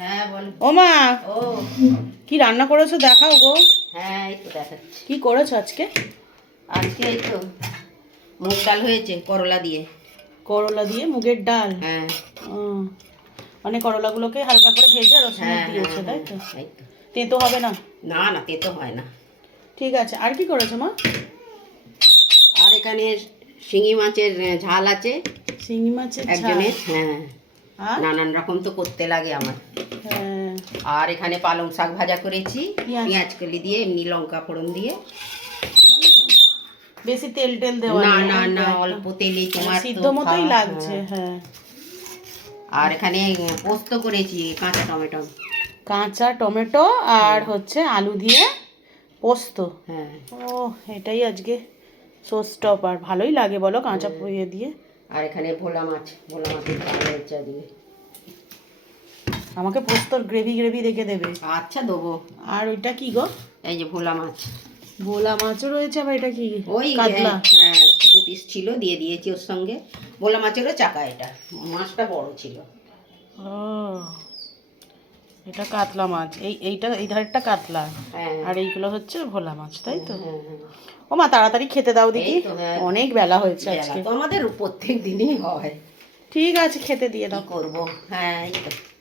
হ্যাঁ বল। ও মা, ও কি রান্না করেছো দেখাও গো। হ্যাঁ, এই তো দেখাচ্ছি। কি করেছো আজকে? আজকে এই তো মুগ ডাল হয়েছে করলা দিয়ে। করলা দিয়ে মুগের ডাল। হ্যাঁ ও, মানে করলাগুলোকে হালকা করে ভেজে রসুন হ্যাঁ দিয়েছো, তাই তো? এই তো। তেতো হবে না? না না, তেতো হয় না। ঠিক আছে, আর কি করেছো মা? আর এখানে শিঙি মাছের ঝাল আছে শিঙি মাছের ঝাল। একজনের। হ্যাঁ, আর নানান রকম তো করতে লাগে আমার। হ্যাঁ, আর এখানে পালং শাক ভাজা করেছি পেঁয়াজ। পেঁয়াজ কলি দিয়ে, এমনি লঙ্কা ফোড়ন দিয়ে। বেশি তেল টেল দেওয়া না নেই, না তাই তো? না, একদম অল্প তেলেই তোমার সিদ্ধ তো মতোই খাওয়া। লাগছে। হ্যাঁ। হ্যাঁ, আর এখানে পোস্ত করেছি কাঁচা টমেটো। কাঁচা টমেটো আর হচ্ছে আলু দিয়ে পোস্ত। হ্যাঁ ও, এটাই আজকে শো স্টপার। ভালোই লাগে বলো কাঁচা ইয়ে দিয়ে। আর এখানে ভোলা মাছের ঝাল হয়েছে দিয়ে। আমাকে পোস্তর গ্রেভি গ্রেভি দেখে দেবে। আচ্ছা দেবো। আর ওইটা কি গো? এই যে ভোলা মাছ। ভোলা মাছও রয়েছে, আবার এটা কি? ওই কাতলা। হ্যাঁ, 2 পিস ছিল, দিয়ে দিয়েছি ওর সঙ্গে। ভোলা মাছেরও চাকা এটা। মাছটা বড় ছিল। ও, এটা কাতলা মাছ। এইটা এই ধারেরটা কাতলা। হ্যাঁ আর এইগুলো হচ্ছে ভোলা মাছ, তাই তো? হ্যাঁ হ্যাঁ। ও মা, তাড়াতাড়ি খেতে দাও দেখি। এই তো, হ্যাঁ। অনেক বেলা হয়েছে বেলা আজকে। তো আমাদের প্রত্যেক দিনই হয়। ঠিক আছে, খেতে দিয়ে কি দাও। করবো? হ্যাঁ এই তো।